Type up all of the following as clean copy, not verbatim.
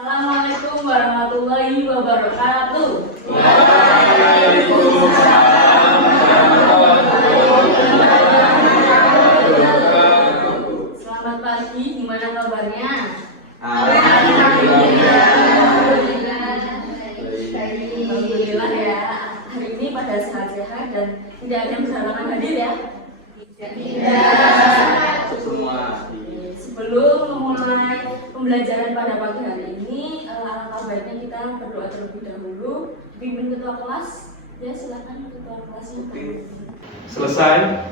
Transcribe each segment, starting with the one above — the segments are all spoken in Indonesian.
Assalamualaikum warahmatullahi wabarakatuh. Selamat pagi, gimana kabarnya? Alhamdulillah ya. Hari ini pada sehat-sehat dan tidak ada yang berhalangan hadir ya? Tidak. Semua. Sebelum memulai pembelajaran pada pagi hari ini, alangkah baiknya kita berdoa terlebih dahulu. Pimpin ketua kelas, ya silakan ketua kelasnya. Selesai.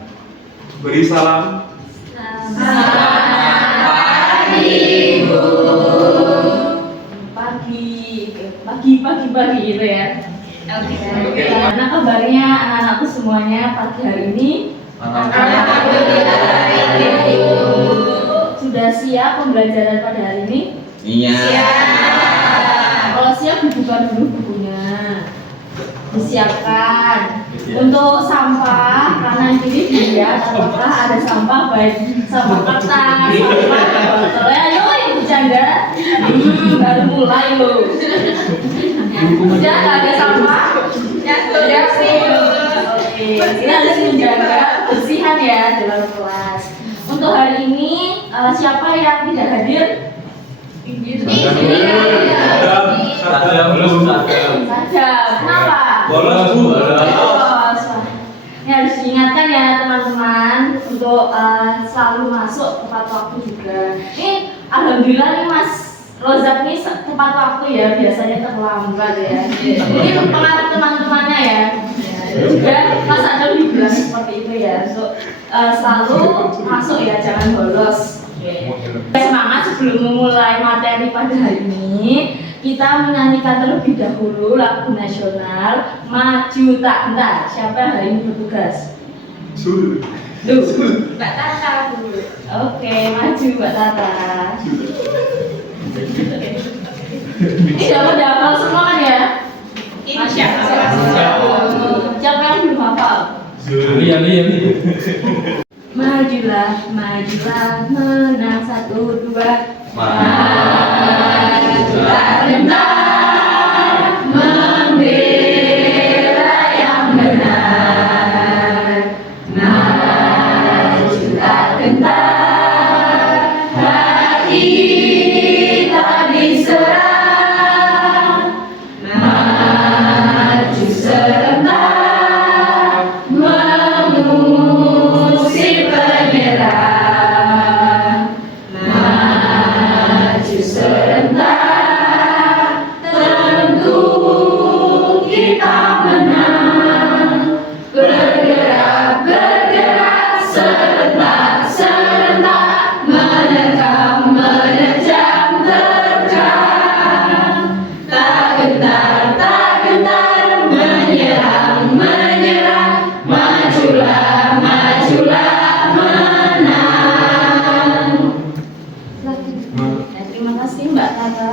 Beri salam. Pagi gitu ya. Oke. Gimana kabarnya anak-anakku semuanya pagi hari ini? Sudah siap pembelajaran pada hari ini? Iya. Kalau siap dibuka dulu bukunya. Disiapkan. Untuk sampah, karena ini dilihat apakah ada sampah baik sampah kertas, sampah botol. Ayo yang bercanda. Baru mulai loh. Udah nggak ada sampah? Ya sih. Oke, kita harus menjaga kebersihan ya dalam kelas. Untuk hari ini siapa yang tidak hadir? Saja. Kenapa? Bolos, Bu. Bolos. Ini harus diingatkan ya teman-teman untuk selalu masuk tepat waktu juga. Ini alhamdulillah nih Mas Rozak ini tepat waktu ya, biasanya terlambat ya. Ini pengaruh teman-temannya ya. Juga Mas Adel dibilang seperti itu ya, untuk selalu masuk ya, jangan bolos. Semangat sebelum memulai materi pada hari ini, kita menyanyikan terlebih dahulu lagu nasional Maju Tak Gentar. Siapa yang hari ini bertugas? Mbak Tata dulu. Oke, maju Mbak Tata. Ini dapat hafal semua kan ya? Siapa yang belum hafal? Majulah, majulah, menang 1, 2. Majulah, gentar, membela yang benar. Majulah, gentar, hati tak diserang. Maju serentak, mengusir penyerang. Maju serentak, tentu kita menang. Bergerak, bergerak, serentak, serentak, menerkam, menerjang, terjang. Tak gentar, menyerang, menyerang. Majulah, majulah, menang. Terima kasih Mbak Tata.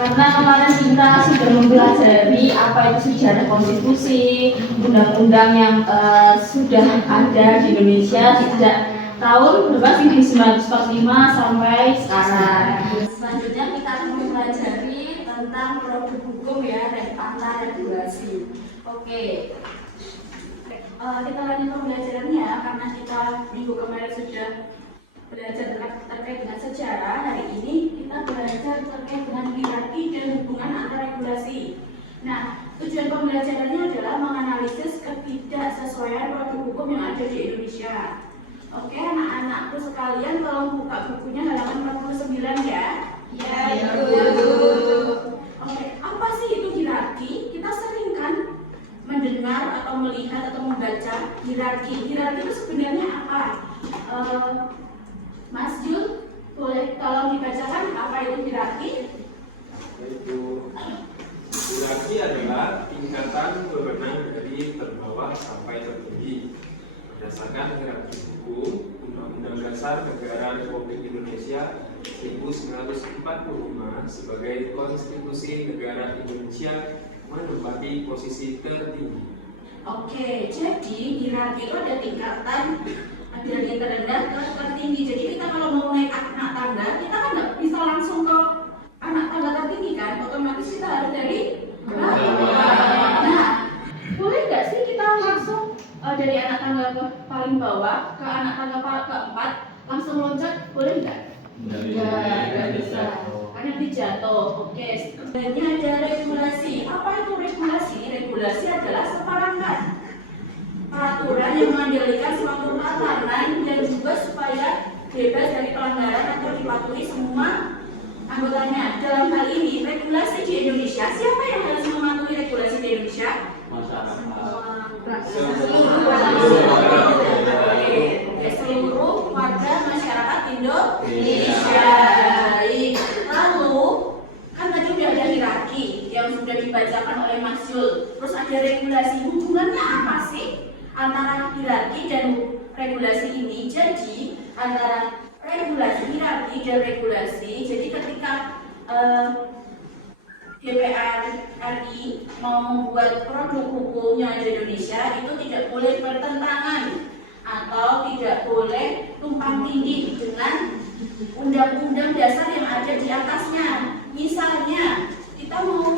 Karena kemarin kita sudah mempelajari apa itu sejarah konstitusi, undang-undang yang sudah ada di Indonesia sejak tahun berapa sih, 1945 sampai sekarang. Selanjutnya kita akan mempelajari tentang produk hukum ya, antar regulasi. Oke. Kita lanjut pembelajarannya karena kita minggu kemarin sudah belajar terkait dengan sejarah. Hari ini kita belajar terkait dengan hierarki dan hubungan antar regulasi. Nah, tujuan pembelajarannya adalah menganalisis ketidaksesuaian produk hukum yang ada di Indonesia. Oke, anak-anakku sekalian, tolong buka bukunya halaman 49 ya. Ya, Ibu. Oke, apa sih itu hierarki? Kita sering kan mendengar atau melihat atau membaca hierarki. Hierarki itu sebenarnya apa? Mas Jul, boleh tolong dibacakan apa itu hierarki? Yaitu hierarki adalah tingkatan wewenang dari terbawah sampai tertinggi berdasarkan hierarki hukum Undang-Undang Dasar Negara Republik Indonesia 1945 sebagai konstitusi negara Indonesia menempati posisi tertinggi. Oke, jadi hierarki itu ada tingkatan, ada yang terendah ke tertinggi. Jadi kita kalau mau naik anak tangga, kita kan nggak bisa langsung ke anak tangga tertinggi kan? Otomatis kita harus dari bawah. Nah, boleh nggak sih kita langsung dari anak tangga ke paling bawah ke anak tangga keempat langsung loncat? Boleh nggak? Nggak bisa. Karena dijatuh. Oke. Selanjutnya ada regulasi. Apa itu regulasi? Regulasi adalah separangan peraturan yang mengendalikan suatu tatanan dan juga supaya bebas dari pelanggaran atau dipatuhi semua anggotanya. Dalam hal ini regulasi di Indonesia, siapa yang harus mematuhi regulasi di Indonesia? Seluruh warga masyarakat Indonesia. Baik. Lalu kan tadi udah ada hierarki yang sudah dibacakan oleh Mas Yul. Terus ada regulasi. Hubungannya apa sih antara hierarki dan regulasi ini? Jadi antara regulasi, hierarki dan regulasi. Jadi ketika DPR RI mau membuat produk hukum yang ada di Indonesia itu tidak boleh bertentangan atau tidak boleh tumpang tindih dengan undang-undang dasar yang ada di atasnya. Misalnya kita mau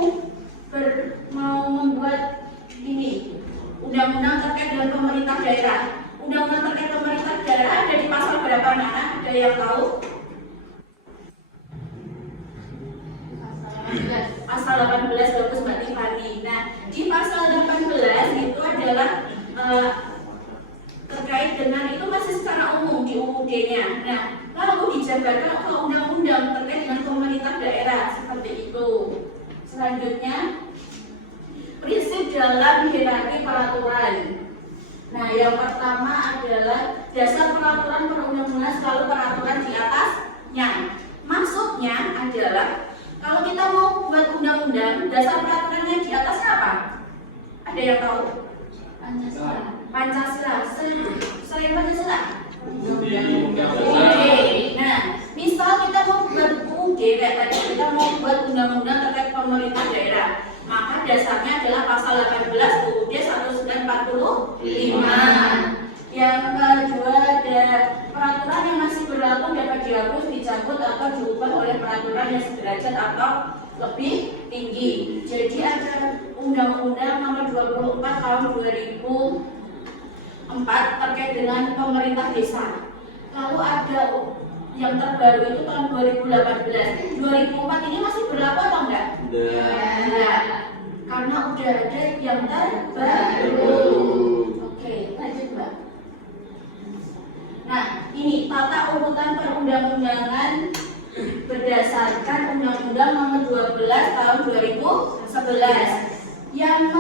membuat ini undang-undang terkait dengan pemerintah daerah. Undang-undang terkait pemerintah daerah ada di pasal berapa anak? Ada yang tahu? Pasal 18 bagus Mbak Tiffany. Nah, di pasal 18 itu adalah terkait dengan itu masih secara umum di UUD-nya. Nah, lalu dijabarkan ke undang-undang terkait dengan pemerintah daerah seperti itu. Selanjutnya, prinsip dalam hierarki peraturan. Nah, yang pertama adalah dasar peraturan perundang-undangan selalu peraturan di atasnya. Maksudnya adalah kalau kita mau buat undang-undang, dasar peraturannya di atasnya apa? Ada yang tahu? Pancasila. Selain Pancasila? Oke. Nah, misal kita mau buat UUD kayak tadi, kita mau buat undang-undang terkait pemerintah daerah, maka dasarnya adalah pasal 18 UUD 1945. Yang kedua ada peraturan yang masih berlaku dapat dihapus, dicabut atau diubah oleh peraturan yang sederajat atau lebih tinggi. Jadi ada Undang-Undang Nomor 24 Tahun 2004 terkait dengan pemerintah desa. Lalu ada yang terbaru itu tahun 2018. 2004 ini masih berlaku atau enggak? Enggak. Karena udah ada yang terbaru. Oke, lanjut Mbak. Nah, ini tata urutan perundang-undangan berdasarkan Undang-Undang Nomor 12 Tahun 2011 yang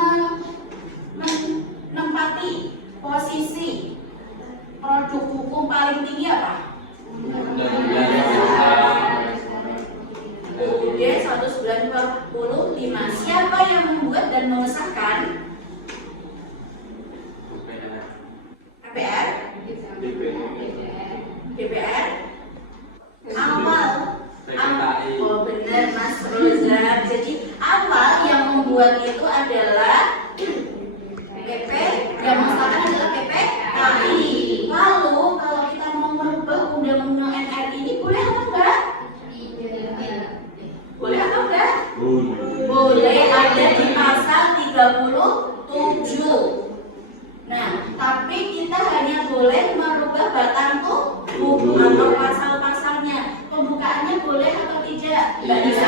menempati posisi produk hukum paling tinggi apa? UUD 1945. Siapa yang membuat dan mengesahkan? DPR? DPR? Awal. Oh benar Mas Roza. Jadi awal yang membuat itu adalah PP, yang mengesahkan adalah PPKI. Lalu kalau kita mau merubah undang-undang NRI ini boleh atau enggak? Boleh atau enggak? Boleh, ada di pasal 37. Nah, tapi kita hanya boleh merubah batang tubuh atau pasal-pasalnya. Pembukaannya boleh atau tidak? Enggak bisa.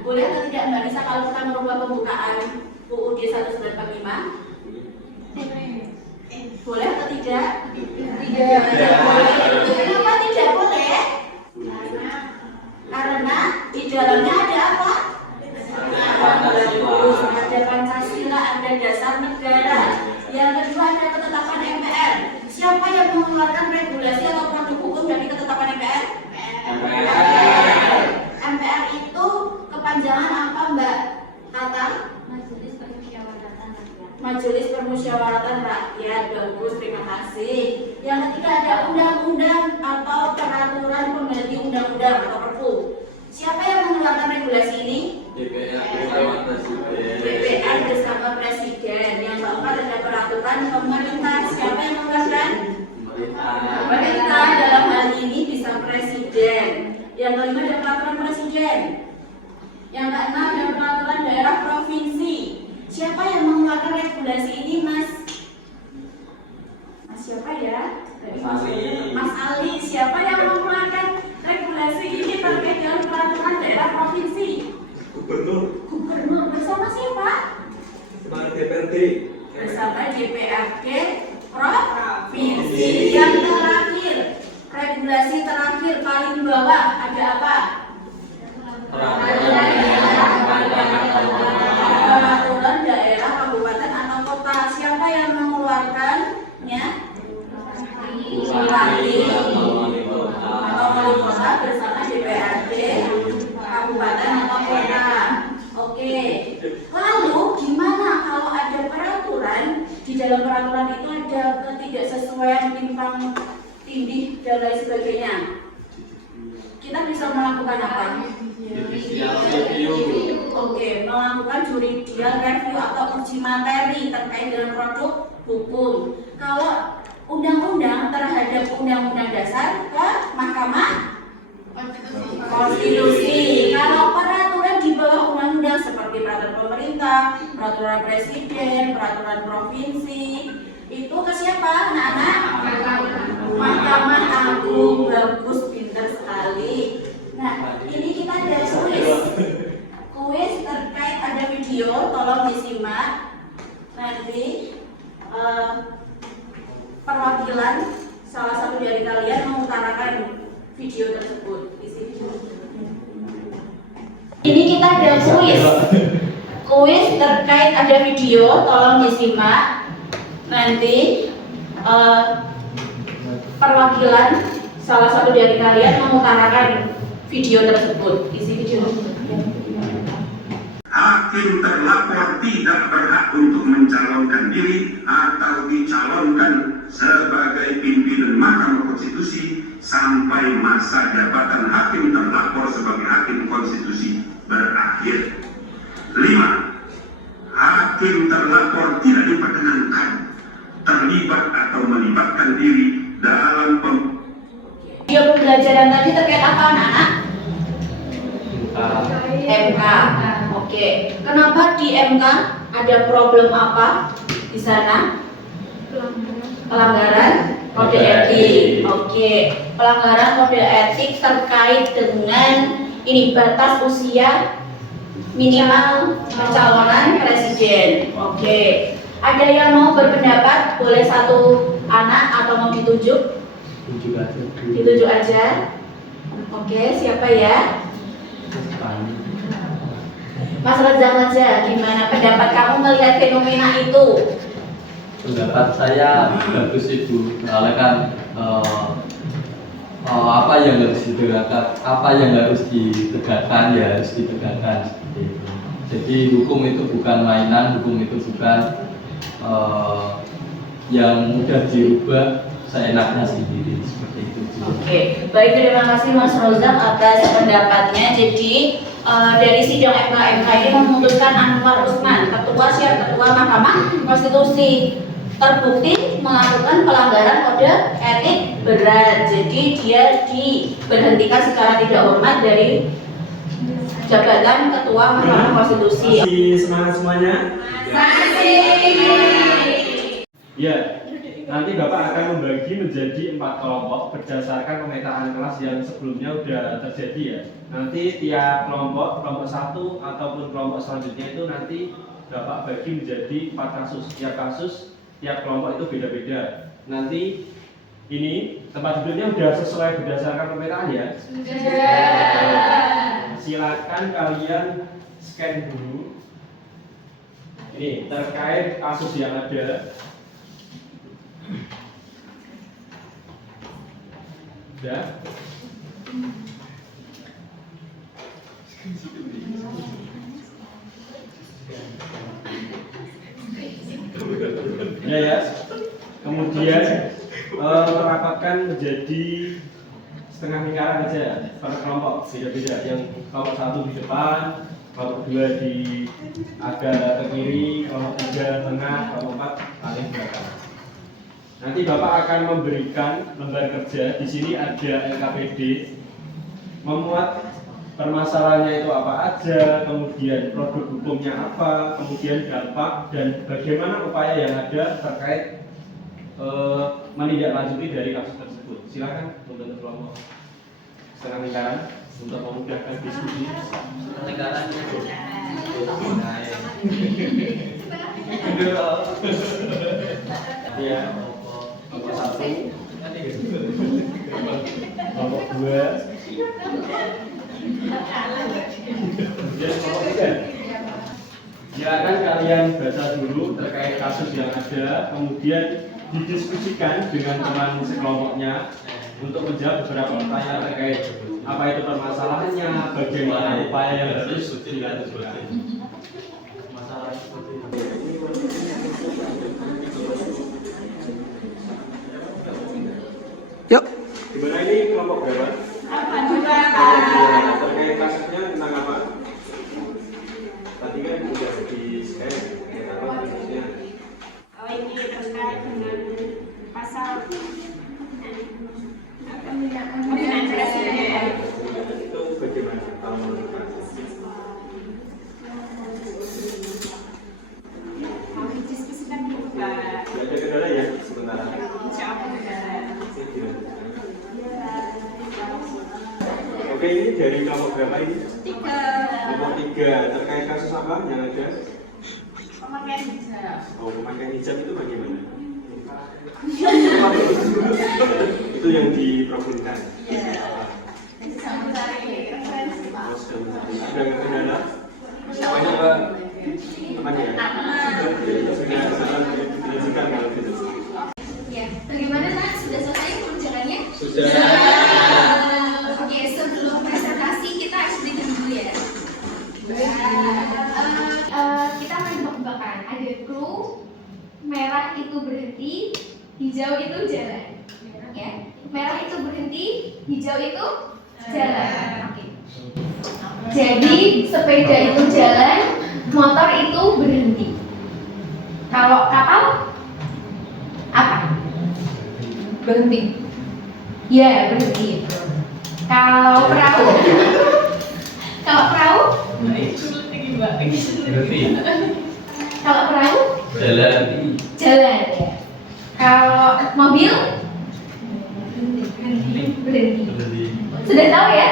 Boleh atau tidak? Enggak bisa kalau kita merubah pembukaan UUD 1945. Boleh atau tidak? Tidak. Kenapa tidak boleh? Karena di dalamnya ada apa? Ada Pancasila, ada dasar negara. Yang kedua ada ketetapan MPR. Siapa yang mengeluarkan regulasi atau produk hukum dari ketetapan MPR? MPR itu kepanjangan apa Mbak Tata? Majelis Permusyawaratan Rakyat. Bagus, terima kasih. Yang ketiga ada undang-undang atau peraturan pengganti undang-undang atau Perpu. Siapa yang mengeluarkan regulasi ini? DPR bersama Presiden. Yang keempat Yang kelima ada peraturan presiden. Yang keenam ada peraturan daerah provinsi. Siapa yang mengeluarkan regulasi ini, Mas? Mas siapa ya? Mas Ali. Siapa yang mengeluarkan regulasi ini terkait dengan peraturan daerah provinsi? Gubernur bersama siapa? Sama DPRD. Bersama DPRD provinsi. Yang terakhir, regulasi terakhir paling bawah ada apa? Peraturan daerah kabupaten atau kota. Siapa yang mengeluarkannya? Bupati atau wali kota bersama DPRD kabupaten atau kota. Oke. Lalu gimana kalau ada peraturan, di dalam peraturan itu ada ketidaksesuaian, timpang tindih dan lain sebagainya? Kita bisa melakukan apa? Oke, melakukan judicial review atau uji materi terkait dengan produk hukum. Kalau undang-undang terhadap undang-undang dasar ke Mahkamah Konstitusi. Kalau peraturan di bawah undang-undang seperti peraturan pemerintah, peraturan presiden, peraturan provinsi, itu ke siapa, anak-anak? Mahkamah Agung. Bagus, pintar sekali. Nah, ini kita ada kuis terkait, ada video, tolong disimak. Nanti perwakilan salah satu dari kalian mengutarakan video tersebut. Isi video. Ini kita ada kuis terkait, ada video, tolong disimak. Nanti perwakilan salah satu dari kalian mengutarakan video tersebut. Isi video. Hakim terlapor tidak berhak untuk mencalonkan diri atau dicalonkan sebagai pimpinan Mahkamah Konstitusi sampai masa jabatan hakim terlapor sebagai hakim konstitusi berakhir. 5. Hakim terlapor tidak diperkenankan terlibat atau melibatkan diri dalam Video pembelajaran tadi terkait apa, anak-anak? MK. Oke. Kenapa di MK ada problem apa di sana? Pelanggaran kode etik. Oke. Pelanggaran kode etik terkait dengan ini batas usia minimal pencalonan presiden. Oke. Ada yang mau berpendapat? Boleh satu anak atau mau ditunjuk? Ditunjuk aja. Oke, siapa ya? Mas Reza aja, gimana pendapat kamu melihat fenomena itu? Pendapat saya bagus Ibu, soalnya kan apa yang harus ditegakkan ya harus ditegakkan seperti itu. Jadi hukum itu bukan mainan, hukum itu bukan yang mudah dirubah seenaknya sendiri seperti itu. Oke, baik, terima kasih Mas Rozak atas pendapatnya. Jadi dari sidang MK ini memutuskan Anwar Usman, Ketua Mahkamah Konstitusi, terbukti melakukan pelanggaran kode etik berat. Jadi dia diberhentikan secara tidak hormat dari jabatan Ketua Mahkamah Konstitusi. Masih semangat semuanya? Ya, nanti Bapak akan membagi menjadi 4 kelompok berdasarkan pemetaan kelas yang sebelumnya sudah terjadi ya. Nanti tiap kelompok 1 ataupun kelompok selanjutnya itu nanti Bapak bagi menjadi 4 kasus. Tiap kelompok itu beda-beda. Nanti ini tempat duduknya sudah sesuai berdasarkan pemetaan ya? Sudah. Silakan kalian scan dulu. Ini terkait kasus yang ada. Sudah. Ya. Kemudian merapatkan menjadi setengah lingkaran aja per kelompok beda-beda. Yang kelompok 1 di depan, kelompok 2 di agak ke kiri, kelompok 3 tengah, kelompok 4 paling belakang. Nanti Bapak akan memberikan lembar kerja. Di sini ada LKPD memuat permasalahannya itu apa aja, kemudian produk hukumnya apa, kemudian dampak dan bagaimana upaya yang ada terkait menindaklanjuti dari kasus tersebut. Silakan untuk kelompok setengah lingkaran untuk memudahkan diskusi. Lingkarannya Ya, kelompok 1, kelompok 2, kemudian kelompok 3. Silakan kalian baca dulu terkait kasus yang ada, kemudian didiskusikan dengan teman sekelompoknya untuk menjawab beberapa pertanyaan terkait apa itu permasalahannya, bagaimana upaya yang harus dilakukan. masalah seperti itu. Yuk. Gimana ini kelompok berapa? Terkait kasusnya tentang apa? Tadi kan sudah di share apa kasusnya? Oh, ini terkait dengan pasal pemilihan presiden. Itu bagaimana kalau menurut Anda? Mau didiskusikan dulu, Pak. Tidak ada kendala ya sementara. Insya Allah tidak. Oke, ini dari kelompok berapa ini? 3. Kelompok 3 terkait kasus apa yang ada? Pemakaian hijab. Oh, pemakaian hijab itu bagaimana? Itu yang diproblemkan. Bisa mencari referensi, Pak. Oh, sudah mencari. Ada kendala? Banyak Pak. Temannya? Sudah dilanjutkan kalau gitu. Ya, bagaimana Pak? Sudah selesai pengerjaannya? Sudah. Oke, sebelum presentasi kita harus bikin dulu ya. Kita main tebak-tebakan. Ada clue, merah itu berhenti, hijau itu jalan. Ya, merah itu berhenti, hijau itu jalan. Oke. Jadi sepeda itu jalan, motor itu berhenti. Kalau kapal apa? Berhenti. Ya, berhenti. Kalau perahu? Kalau perahu? Berarti Kalau perahu? jalan. Jalan ya. Kalau mobil? Berhenti. Berarti Sudah tahu ya?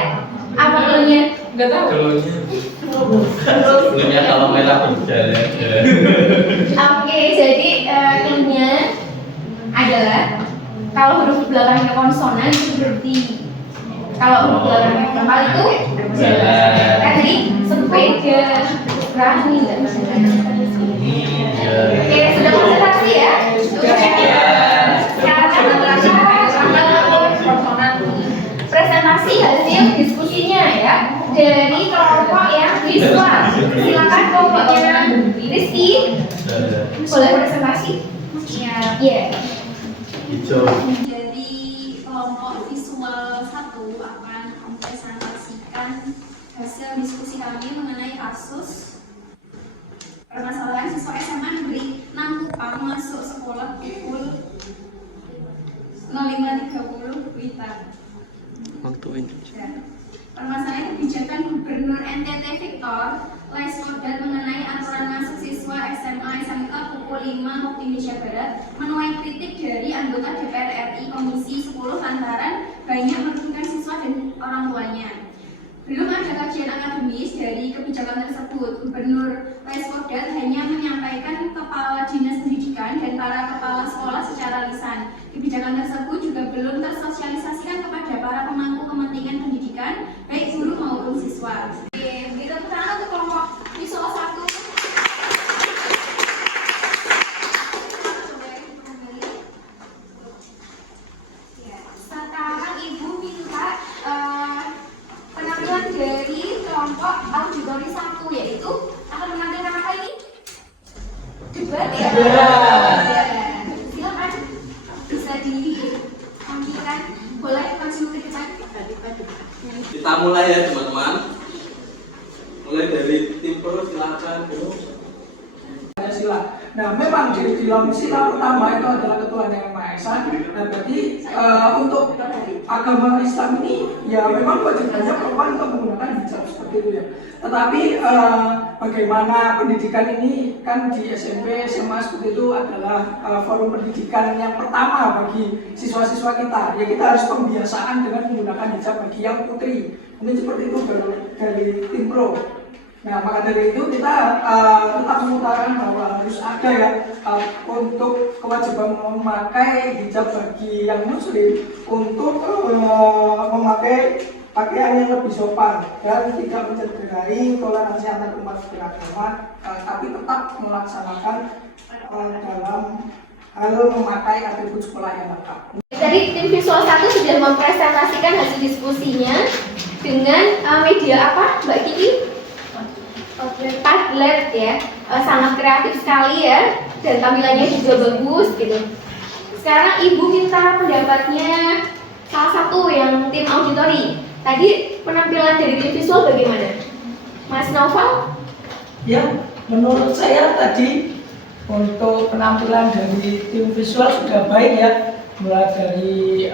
Apa clue-nya? Nggak tahu. Sebelumnya kalau merah berjalan. Oke, jadi clue-nya adalah kalau huruf belakangnya konsonan itu berhenti. Kalau huruf belakangnya vokal itu jalan. Kan tadi sepeda, perahu nggak bisa. Oke, sudah konsentrasi ya? Sekarang presentasi hasil diskusinya ya dari kelompok yang visual. Silakan kelompoknya Rizky, boleh presentasi? Iya. Hijau. Jadi kelompok visual 1 akan mempresentasikan hasil diskusi kami mengenai kasus permasalahan siswa SMA Negeri 6 Kupang masuk sekolah pukul 05.30 WITA. Waktu ini. Permasalahan kebijakan Gubernur NTT Victor Laiskodat mengenai aturan masuk siswa SMA SMK pukul 5 waktu Indonesia Barat menuai kritik dari anggota DPR RI Komisi 10 lantaran banyak merugikan siswa dan orang tuanya. Belum ada kajian akademis dari kebijakan tersebut. Gubernur Laiskodat hanya menyampaikan kepala dinas pendidikan dan para kepala sekolah secara lisan. Kebijakan tersebut juga belum tersosialisasikan kepada para pemangku kepentingan pendidikan, baik guru maupun siswa. Oke, beri tepuk tangan untuk kelompok visual 1. Sekarang Ibu minta penampilan dari kelompok auditori 1, yaitu akan menampilkan apa ini? Debat ya? Silakan bisa ditampilkan. Boleh maju ke depan. Kita mulai ya teman-teman. Mulai dari tim pro silakan. Pancasila. Nah, memang di dalam sila pertama itu adalah ketuhanan yang maha Esa. Nah, berarti untuk agama Islam ini ya memang kewajibannya perempuan untuk menggunakan hijab seperti itu ya. Tetapi bagaimana pendidikan ini kan di SMP, SMA seperti itu adalah forum pendidikan yang pertama bagi siswa-siswa kita. Ya kita harus pembiasaan dengan menggunakan hijab bagi yang putri. Mungkin seperti itu dari tim pro. Nah, maka dari itu kita tetap mengutarakan bahwa harus ada ya untuk kewajiban memakai hijab bagi yang muslim untuk memakai pakaian yang lebih sopan dan tidak mencederai toleransi antar umat beragama, tapi tetap melaksanakan dalam hal memakai atribut sekolah yang lengkap. Tadi tim visual 1 sudah mempresentasikan hasil diskusinya dengan media apa, Mbak Kiki? Padlet ya, sangat kreatif sekali ya, dan tampilannya juga bagus gitu. Sekarang Ibu minta pendapatnya salah satu yang tim auditori. Tadi penampilan dari tim visual bagaimana, Mas Naufal? Ya, menurut saya tadi untuk penampilan dari tim visual sudah baik ya, mulai dari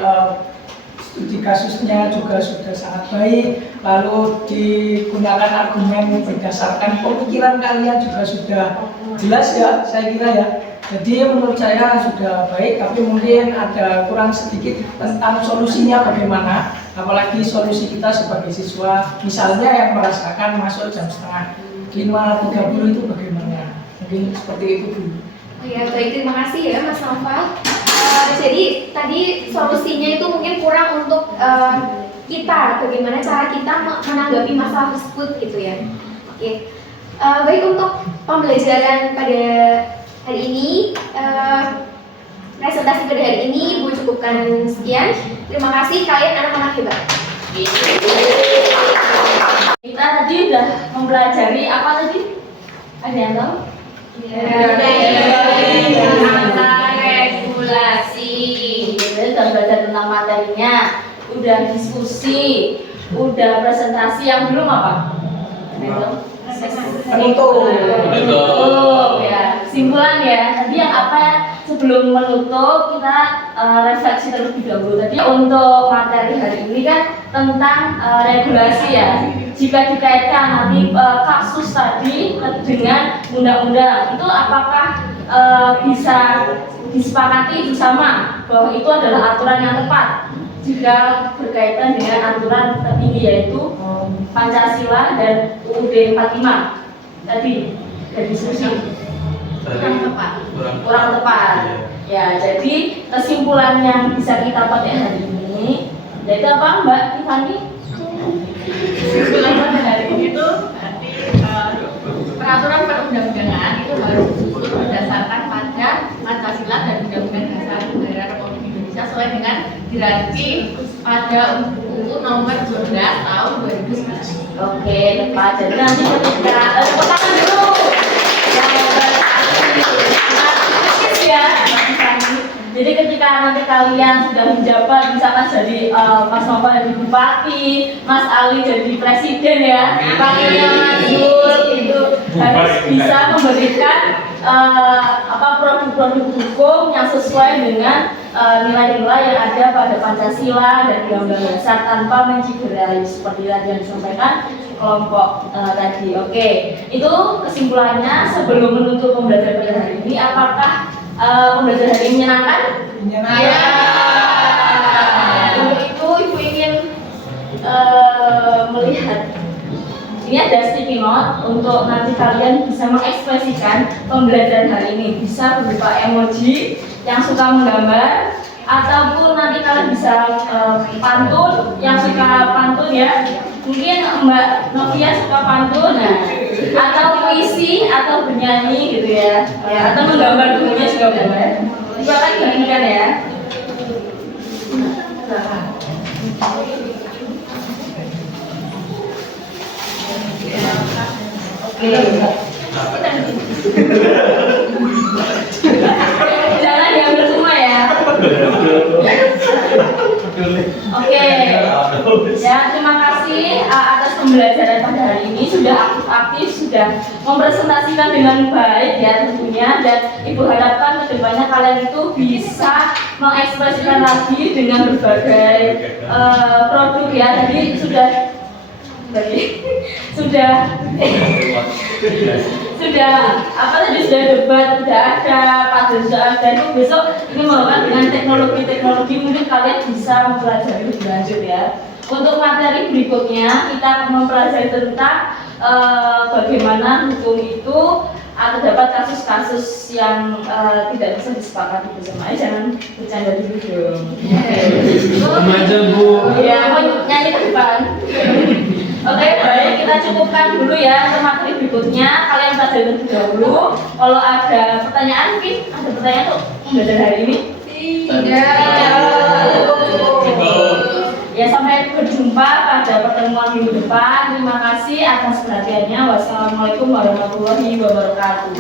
studi kasusnya juga sudah sangat baik, lalu digunakan argumen berdasarkan pemikiran kalian juga sudah jelas ya, saya kira ya. Jadi menurut saya sudah baik, tapi mungkin ada kurang sedikit tentang solusinya bagaimana, apalagi solusi kita sebagai siswa, misalnya yang merasakan masuk jam setengah 5.30 itu bagaimana, mungkin seperti itu dulu. Oh ya, baik, terima kasih ya Mas Naufal. Jadi tadi solusinya itu mungkin kurang untuk kita, bagaimana cara kita menanggapi masalah tersebut gitu ya. Oke, baik, untuk pembelajaran pada hari ini, presentasi pada hari ini Ibu cukupkan sekian. Terima kasih kalian anak-anak hebat. Kita tadi udah mempelajari apa tadi? Ada yang tahu? Regulasi. Jadi udah belajar tentang materinya, udah diskusi, udah presentasi. Yang belum apa? Penutup ya, kesimpulan ya. Tadi yang apa, sebelum menutup kita refleksi terlebih dahulu. Tadi untuk materi hari ini kan tentang regulasi ya. Jika dikaitkan nanti kasus tadi dengan undang-undang, itu apakah bisa disepakati bersama bahwa itu adalah aturan yang tepat jika berkaitan dengan aturan tertinggi yaitu Pancasila dan UUD 45 tadi dari diskusi kurang tepat ya. Jadi kesimpulan yang bisa kita pakai hari ini yaitu apa, Mbak Tiffany? Kesimpulan pada hari ini itu nanti peraturan perundang-undangan itu harus disusun berdasarkan pada Pancasila dan Undang-Undang Dasar Negara Republik Indonesia sesuai dengan hierarki pada UU nomor 12 tahun 2011. Oke, tepat. Jadi nanti ketika tepuk tangan dulu. Ya. Jadi ketika nanti kalian sudah menjabat, misalkan jadi Mas Novel jadi bupati, Mas Ali jadi presiden ya, kalian Zul itu harus bisa memberikan produk-produk hukum yang sesuai dengan nilai-nilai yang ada pada Pancasila dan Undang-Undang Dasar tanpa mencederai seperti tadi yang disampaikan kelompok tadi. Oke, itu kesimpulannya. Sebelum menutup pembelajaran pada hari ini, apakah pembelajaran hari ini menyenangkan? Menyenangkan. Ya. Untuk itu Ibu ingin melihat ini ada sticky note untuk nanti kalian bisa mengekspresikan pembelajaran hari ini, bisa berupa emoji yang suka menggambar ataupun nanti kalian bisa pantun, yang suka pantun ya, mungkin Mbak Novia suka pantun atau puisi atau bernyanyi gitu ya, atau menggambar dulunya juga boleh. Silakan diberikan ya. Oke. Jangan diambil semua ya. Oke. Ya, terima kasih atas pembelajaran pada hari ini sudah aktif-aktif, sudah mempresentasikan dengan baik ya tentunya, dan Ibu harapkan kedepannya kalian itu bisa mengekspresikan lagi dengan berbagai produk ya. Jadi sudah apa tadi, sudah debat, sudah ada, panel sudah ada. Itu besok ini membawakan dengan teknologi mungkin kalian bisa mempelajari lebih lanjut ya. Untuk materi berikutnya kita akan mempelajari tentang bagaimana hukum itu terdapat kasus-kasus yang tidak bisa disepakati bersama. Jangan bercanda dulu dong. Remaja Bu. Ya, mau nyanyi ke depan. Oke, baik, kita cukupkan dulu ya untuk materi berikutnya. Kalian pelajari terlebih dahulu. Kalau ada pertanyaan, mungkin ada pertanyaan tuh belajar hari ini? Tidak. Ya, sampai berjumpa pada pertemuan minggu depan. Terima kasih atas perhatiannya. Wassalamualaikum warahmatullahi wabarakatuh.